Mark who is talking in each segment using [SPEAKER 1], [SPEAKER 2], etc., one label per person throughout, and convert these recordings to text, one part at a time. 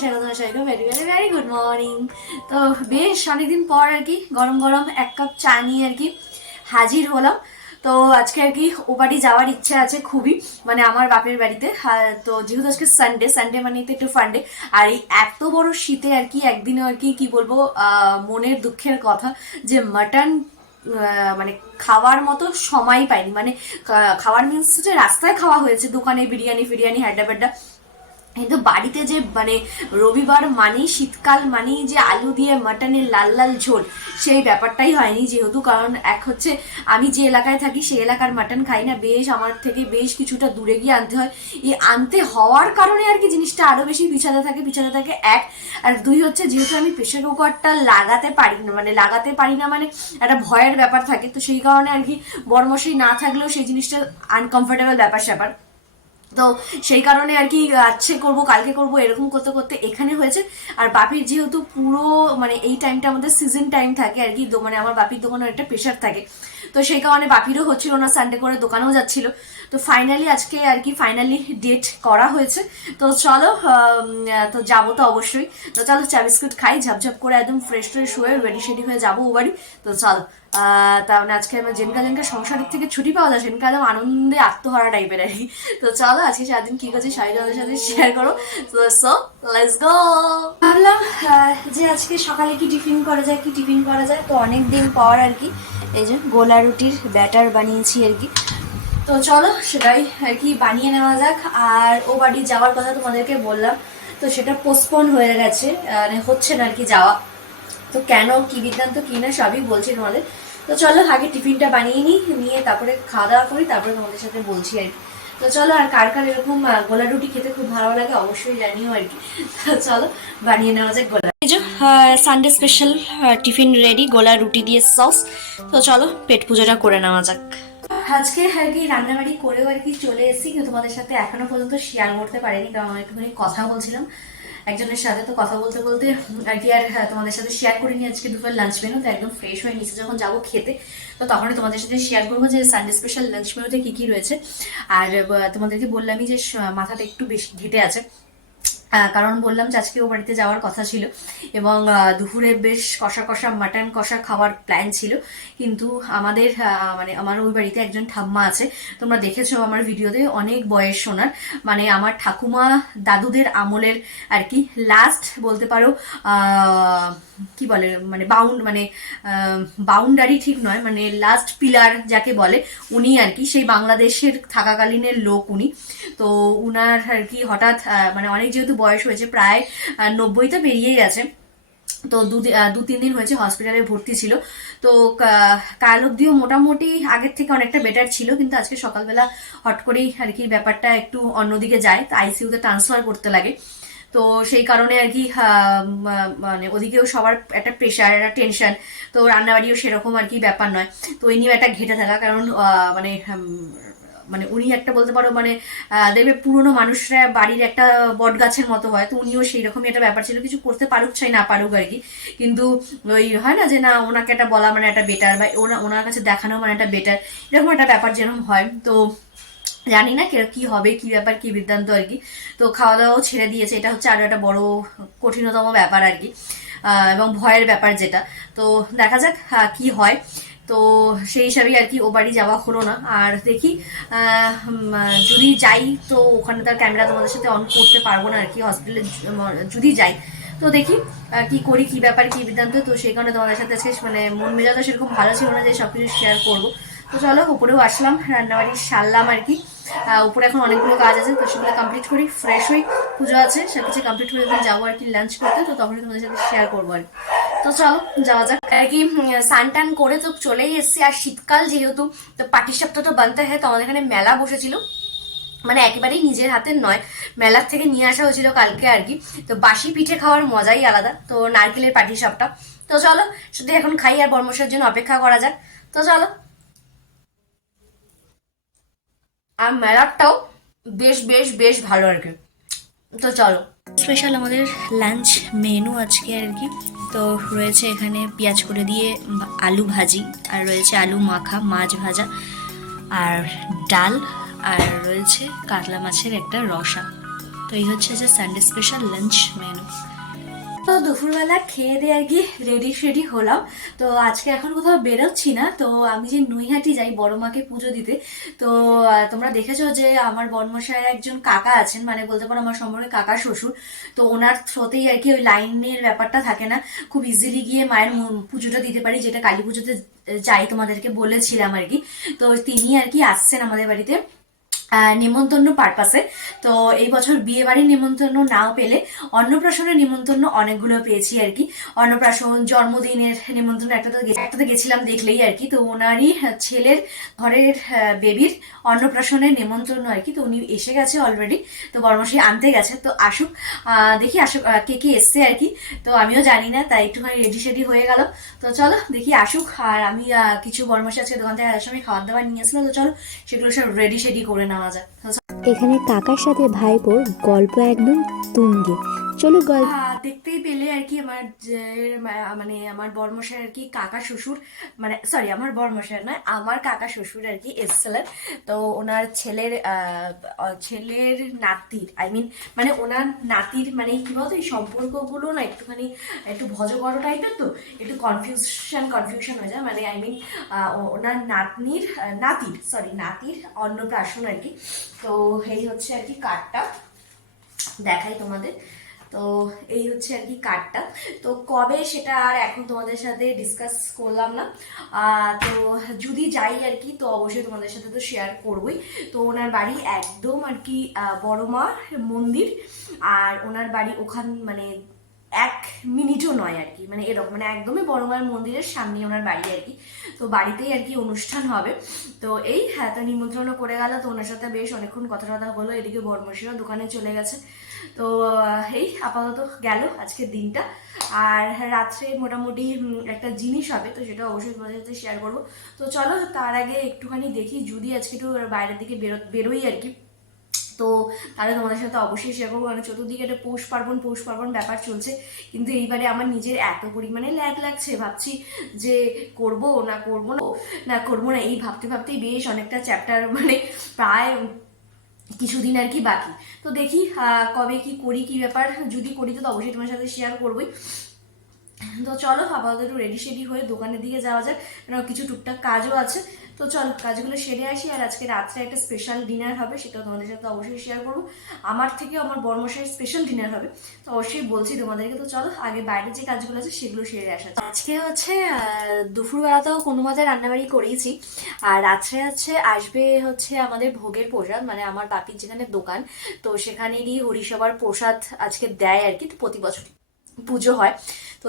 [SPEAKER 1] স্বাগত সবাইকে very very very good morning তো বেশ অনেকদিন পর আর কি, গরম গরম এক কাপ চা নিয়ে আর কি হাজির হলাম। তো আজকে আর কি ও বাড়ি যাওয়ার ইচ্ছা আছে খুবই মানে আমার বাপের বাড়িতে। তো যেহেতু আজকে সানডে সানডে মানে একটু ফান্ডে আর এই এত বড় শীতে আর কি একদিনও আর কি কি বলব মনের দুঃখের কথা যে মাটন মানে খাওয়ার মতো সময় পাইনি। মানে খাওয়ার মিনস যে রাস্তায় খাওয়া হয়েছে, দোকানে বিরিয়ানি, ফিরিয়ানি ব্যাড্ডা কিন্তু বাড়িতে যে মানে রবিবার মানেই শীতকাল মানেই যে আলু দিয়ে মাটনের লাল লাল ঝোল, সেই ব্যাপারটাই হয়নি যেহেতু, কারণ এক হচ্ছে আমি যে এলাকায় থাকি সেই এলাকার মাটন খাই না, বেশ আমার থেকে বেশ কিছুটা দূরে গিয়ে আনতে হয়। এই আনতে হওয়ার কারণে আর কি জিনিসটা আরও বেশি পিছাতে থাকে পিছাতে থাকে এক। আর দুই হচ্ছে যেহেতু আমি প্রেশার কুকারটা লাগাতে পারি না মানে লাগাতে পারি না মানে একটা ভয়ের ব্যাপার থাকে, তো সেই কারণে আর কি বরমশাই না থাকলেও সেই জিনিসটা আনকমফোর্টেবল ব্যাপার স্যাপার তো সেই কারণে আর কি আজকে করব, কালকে করব, এরকম করতে করতে এখানে হয়েছে। আর বাপির যেহেতু পুরো মানে এই টাইমটা আমাদের সিজন টাইম থাকে আর কি মানে আমার বাপির দোকানে একটা প্রেশার থাকে। তো সেই কারণে বাপিরও হচ্ছিল না সানডে করে দোকানেও যাচ্ছিল। তো ফাইনালি আজকে আর কি ফাইনালি ডেট করা হয়েছে। তো চলো তো যাব তো অবশ্যই। তো চলো চা বিস্কুট খাই, ঝাপঝাপ করে একদম ফ্রেশ ট্রেশ হয়ে রেডি সেডি হয়ে যাব ও বাড়ি। তো চলো তার মানে আজকে আমার জেনকা জেনকা সংসারের থেকে ছুটি পাওয়া যায় সেদিনকে একদম আনন্দে আত্মহারা টাইপের আর তো চলো, আজকে সারাদিন কি করছি সবাই তোমাদের সাথে শেয়ার করো। তো সো লেটস গো ভাবলাম যে আজকে সকালে কি টিফিন করা যায়, কি টিফিন করা যায়, তো অনেক দিন পর আর কি, এই যে গোলা রুটির ব্যাটার বানিয়েছি আর কি। তো চলো, সেটাই আর কি বানিয়ে নেওয়া যাক। আর ও বাড়ি যাওয়ার কথা তোমাদেরকে বললাম, তো সেটা পোস্টপোন হয়ে গেছে মানে হচ্ছে না আর কি যাওয়া। তো কেন, কি বৃত্তান্ত কি না, সবই বলছি তোমাদের। তো চলো, আগে টিফিনটা বানিয়ে নিই, নিয়ে তারপরে খাওয়া দাওয়া করি, তারপরে তোমাদের সাথে বলছি আর কি। তো চলো, আর কার কার এরকম গোলা রুটি খেতে খুব ভালো লাগে অবশ্যই জানিও আর কি। চলো, বানিয়ে নেওয়া যাক গোলা। এই যে সানডে স্পেশাল টিফিন রেডি গোলা রুটি দিয়ে সস তো চলো, পেট পুজোটা করে নেওয়া যাক। আজকে আর কি রান্নাবাড়ি করেও আর কি চলে এসেছি, কিন্তু তোমাদের সাথে এখনও পর্যন্ত শেয়ার করতে পারিনি, কারণ একটুখানি কথা বলছিলাম। একজনের সাথে তো কথা বলতে বলতে আর কি আর হ্যাঁ, তোমাদের সাথে শেয়ার করে নিয়ে আজকে দুপুর লাঞ্চ মেনু তো একদম ফ্রেশ হয়ে নিচে যখন যাব খেতে তো তখনই তোমাদের সাথে শেয়ার করব যে সানডে স্পেশাল লাঞ্চ মেনুতে কি কি রয়েছে। আর তোমাদেরকে বললামই যে মাথাটা একটু বেশি ঘেটে আছে। কারণ বললাম যে আজকে ও বাড়িতে যাওয়ার কথা ছিল এবং দুপুরে বেশ কষা কষা মাটন কষা খাওয়ার প্ল্যান ছিল। কিন্তু আমাদের মানে আমার ওই বাড়িতে একজন ঠাম্মা আছে। তোমরা দেখেছ আমার ভিডিওতে অনেক বয়স শোনার মানে আমার ঠাকুমা দাদুদের আমলের আর কি লাস্ট বলতে পারো কি বলে মানে বাউন্ড মানে বাউন্ডারি ঠিক নয় মানে লাস্ট পিলার যাকে বলে, উনি আর কি সেই বাংলাদেশের থাকাকালীনের লোক উনি। তো উনার আর কি হঠাৎ মানে অনেক যেহেতু বয়স হয়েছে প্রায় নব্বই তো পেরিয়ে গেছে। তো দু দু তিন দিন হয়েছে হসপিটালে ভর্তি ছিল। তো কাল অব্দিও মোটামুটি আগের থেকে অনেকটা বেটার ছিল, কিন্তু আজকে সকালবেলা হট করেই আর কি ব্যাপারটা একটু অন্যদিকে যায়, তো আইসিইউতে ট্রান্সফার করতে লাগে। তো সেই কারণে আর কি মানে ওদিকেও সবার একটা প্রেশার একটা টেনশন তো রান্নাবাড়িও সেরকম আর কি ব্যাপার নয়। তো এই নিয়েও একটা ঘেটে থাকা, কারণ মানে মানে উনি একটা বলতে পারো মানে দেখবে পুরনো মানুষরা বাড়ির একটা বট গাছের মতো হয়, তো উনিও সেই রকমই একটা ব্যাপার ছিল। কিছু করতে পারুক চাই, না পারুক আর কি। কিন্তু ওই হয় না যে, না, ওনাকে একটা বলা মানে একটা বেটার বা ওনা, ওনার কাছে দেখানো মানে একটা বেটার এরকম একটা ব্যাপার যেরকম হয়। তো জানি না কে- হবে, কি ব্যাপার, কি বৃত্তান্ত আর কি। তো খাওয়া দাওয়াও ছেড়ে দিয়েছে। এটা হচ্ছে আরও একটা বড় কঠিনতম ব্যাপার আর কি এবং ভয়ের ব্যাপার যেটা। তো দেখা যাক কি হয়। তো সেই হিসাবেই আর কি ও বাড়ি যাওয়া হলো না। আর দেখি যদি যাই, তো ওখানে তার ক্যামেরা তোমাদের সাথে অন করতে পারব না আর কি হসপিটালে যদি যাই। তো দেখি কি করি, কি ব্যাপার, কি বৃত্তান্ত তো সেই কারণে তোমাদের সাথে আজকে মানে মন মেজাজও সেরকম ভালো ছিল না যে সব কিছু শেয়ার করব। তো চলো, উপরেও আসলাম, রান্নাবাড়ি সারলাম আর কি। উপরে এখন অনেকগুলো কাজ আছে, তো সেগুলো কমপ্লিট করি ফ্রেশ হই। পুজো আছে সব কিছু কমপ্লিট যখন যাব আর কি লাঞ্চ করতে, তো তখনই তোমাদের সাথে শেয়ার করব আর কি। তো চলো, যাওয়া যাক। আর কি সান টান করে তো চলেই এসছি। আর শীতকাল যেহেতু, তো পাটি সাপটা তো বানতে হয়, তো আমাদের এখানে মেলা বসেছিল। মানে একেবারেই নিজের হাতের নয়, মেলার থেকে নিয়ে আসা হয়েছিল কালকে আর কি। তো বাসি পিঠে খাওয়ার মজাই আলাদা, তো নারকেলের পাটি সাপটা তো চলো, শুধু এখন খাই আর বর্মশার জন্য অপেক্ষা করা যাক। তো চলো। আর মেলারটাও বেশ বেশ বেশ ভালো আর কি। তো চলো। স্পেশাল আমাদের লাঞ্চ মেনু আজকে আর কি। তো রয়েছে এখানে পেঁয়াজ করে দিয়ে আলু ভাজি, আর রয়েছে আলু মাখা, মাছ ভাজা, আর ডাল, আর রয়েছে কাতলা মাছের একটা রসা। তো এই হচ্ছে যে সানডে স্পেশাল লাঞ্চ মেনু তো দুপুরবেলা খেয়ে দিয়ে আর কি রেডি ফেডি হলাম। তো আজকে এখন কোথাও বেরোচ্ছি না। তো আমি যে নৈহাটি যাই, বড় মাকে পুজো দিতে, তো তোমরা দেখেছ যে আমার বর্মশায়ের একজন কাকা আছেন মানে বলতে পারো আমার সম্পর্কে কাকা শ্বশুর। তো ওনার থ্রোতেই আর কি ওই লাইনের ব্যাপারটা থাকে না। খুব ইজিলি গিয়ে মায়ের পুজোটা দিতে পারি, যেটা কালী পুজোতে যাই তোমাদেরকে বলেছিলাম আর কি। তো তিনি আর কি আসছেন আমাদের বাড়িতে। আহ, নেমন্তন্ন পারপাসে তো এই বছর বিয়ে বাড়ির নেমন্তন্ন নাও পেলে অন্নপ্রাশনের নেমন্তন্ন অনেকগুলো পেয়েছি আর কি। অন্নপ্রাশন জন্মদিনের নেমন্তন্ন একটাতে গে- একটাতে গেছিলাম দেখলেই আর কি। তো ওনারই ছেলের ঘরের বেবির অন্নপ্রাশনের নেমন্তন্ন আর কি। তো উনি এসে গেছে অলরেডি তো বর্মশী আনতে গেছে। তো আসুক দেখি আসুক কে কে এসছে আর কি। তো আমিও জানি না তাই একটুখানি রেডি সেডি হয়ে গেল। তো চলো দেখি আসুক। আর আমি কিছু বর্মশী আজকে দোকান থেকে আসার সময় খাবার দাবার নিয়ে আসলাম তো চলো সেগুলো সব রেডি সেডি করে যায়।
[SPEAKER 2] এখানে কাকার সাথে ভাইপোর গল্প একদম তুঙ্গে। চলো গল্প
[SPEAKER 1] হ্যাঁ, দেখতেই পেলে আর কি আমার মানে আমার বর্মশাই আর কি কাকা শ্বশুর মানে সরি আমার বর্মশাই নয়, আমার কাকা শ্বশুর আর কি এসছিলেন। তো ওনার ছেলের ছেলের নাতির আই মিন মানে ওনার নাতির মানে কি বলতো, এই সম্পর্কগুলো না একটুখানি, একটু ভজগর টাইপের তো, একটু কনফিউশন কনফিউশন হয়ে যায়। মানে আই মিন ওনার নাতনির নাতির সরি নাতির অন্নপ্রাশন আর কি। তো এই হচ্ছে আর কি কার্ডটা, দেখাই তোমাদের। তো এই হচ্ছে আর কি কার্ডটা তো কবে সেটা আর এখন তোমাদের সাথে ডিসকাস করলাম না। তো যদি যাই আর কি, তো অবশ্যই তোমাদের সাথে তো শেয়ার করবই। তো ওনার বাড়ি একদম আর কি বড়মা মন্দির। আর ওনার বাড়ি ওখান মানে এক মিনিটও নয় আর কি মানে এরকম মানে একদমই বড়মার মন্দিরের সামনে ওনার বাড়ি আর কি। তো বাড়িতেই আর কি অনুষ্ঠান হবে। তো এই হ্যাঁ তো নিমন্ত্রণ করে গেল। তো ওনার সাথে বেশ অনেকক্ষণ কথা টথা হলো। এদিকে বর্মশিরা দোকানে চলে গেছে। তো এই আপাতত গেল আজকের দিনটা। আর রাত্রে মোটামুটি একটা জিনিস হবে, তো সেটা অবশ্যই তোমাদের সাথে শেয়ার করব। তো চলো, তার আগে একটুখানি দেখি, যদি আজকে একটু বাইরের দিকে বেরো, বেরোই আর কি। তো তাহলে তোমাদের সাথে অবশ্যই শেয়ার করব, কারণ চতুর্দিকে একটা পৌষ পার্বণ পৌষ পার্বণ ব্যাপার চলছে। কিন্তু এইবারে আমার নিজের এত পরিমাণে ল্যাগ লাগছে, ভাবছি যে করব না করব না না করব না, এই ভাবতে ভাবতেই বেশ অনেকটা চ্যাপ্টার মানে প্রায় কিছুদিন আর কি বাকি। তো দেখি কবে কি করি, কি ব্যাপার, যদি করি তো অবশ্যই তোমার সাথে শেয়ার করবোই। তো চলো, আপাতত রেডি শেডি হয়ে দোকানের দিকে যাওয়া যাক। কিছু টুকটাক কাজও আছে। তো চল, কাজগুলো সেরে আসি, আর আজকে রাত্রে একটা স্পেশাল ডিনার হবে সেটা তোমাদের সাথে অবশ্যই শেয়ার করব। আমার থেকে আমার বর্মশাইয়ের স্পেশাল ডিনার হবে, তো অবশ্যই বলছি তোমাদেরকে, তো চলো, আগে বাইরে যে কাজগুলো আছে, সেগুলো সেরে আসা আজকে হচ্ছে দুপুরবেলাতেও কোনো মতে রান্নাবাড়ি করিয়েছি আর রাত্রে হচ্ছে আসবে হচ্ছে আমাদের ভোগের প্রসাদ মানে আমার বাপির যেখানে দোকান, তো সেখানেরই হরিসভার প্রসাদ আজকে দেয় আর কি, তো প্রতি বছর পুজো হয়, তো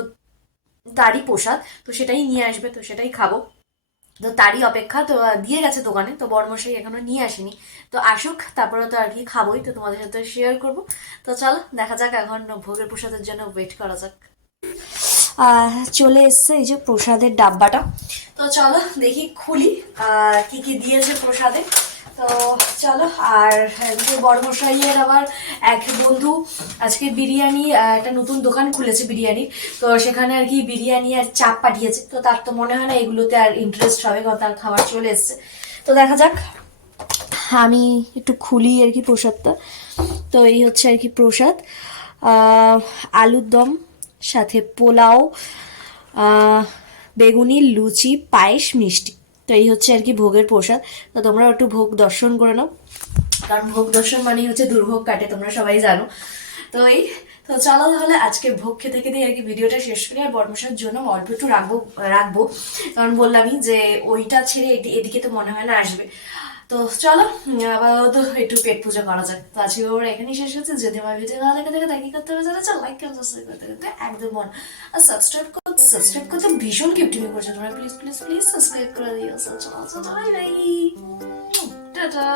[SPEAKER 1] তারই প্রসাদ, তো সেটাই নিয়ে আসবে, তো সেটাই খাব। তো তারই অপেক্ষা, তো দিয়ে গেছে দোকানে, তো বর্মশাই এখনও নিয়ে আসেনি। তো আসুক, তারপরে তো আর কি খাবোই, তো তোমাদের সাথে শেয়ার করব। তো চলো, দেখা যাক এখন ভোগের প্রসাদের জন্য ওয়েট করা যাক। চলে এসছে এই যে প্রসাদের ডাব্বাটা। তো চলো দেখি খুলি কি কি দিয়েছে প্রসাদে। তো চলো, আর বড়মশাইয়ের আবার এক বন্ধু আজকে বিরিয়ানি একটা নতুন দোকান খুলেছে বিরিয়ানি। তো সেখানে আর কি বিরিয়ানি আর চাপ পাঠিয়েছে। তো তার তো মনে হয় না এগুলোতে আর ইন্টারেস্ট হবে, কারণ তার খাবার চলে এসছে। তো দেখা যাক। আমি একটু খুলি আর কি প্রসাদটা। তো এই হচ্ছে আর কি প্রসাদ। আলুর দম, সাথে পোলাও বেগুনি, লুচি, পায়েস, মিষ্টি। তো এই হচ্ছে আর কি ভোগের প্রসাদ। তো তোমরা একটু ভোগ দর্শন করে নাও। কারণ ভোগ দর্শন মানেই হচ্ছে দুর্ভোগ কাটে, তোমরা সবাই জানো। তো এই, তো চলো তাহলে আজকে ভোগ খেতে খেতে আর কি ভিডিওটা শেষ করি আর বর্মশার জন্য অল্প একটু রাখব রাখব। কারণ বললামই যে ওইটা ছেড়ে এদি- এদিকে তো মনে হয় না আসবে। তো চলো আপাতত একটু পেট পুজো করা যাক। তো আজকে ওরা এখানেই শেষ হচ্ছে। যদি আমার ভিডিও ভালো লাগে দেখি কি করতে হবে যারা লাইক কেমন সাবস্ক্রাইব করতে করতে একদম মন। আর সাবস্ক্রাইব করতে সাবস্ক্রাইব করতে ভীষণ কিপটিমি করছ তোমরা। প্লিজ প্লিজ প্লিজ সাবস্ক্রাইব করে দিও। চলো চলো বাই বাই টাটা।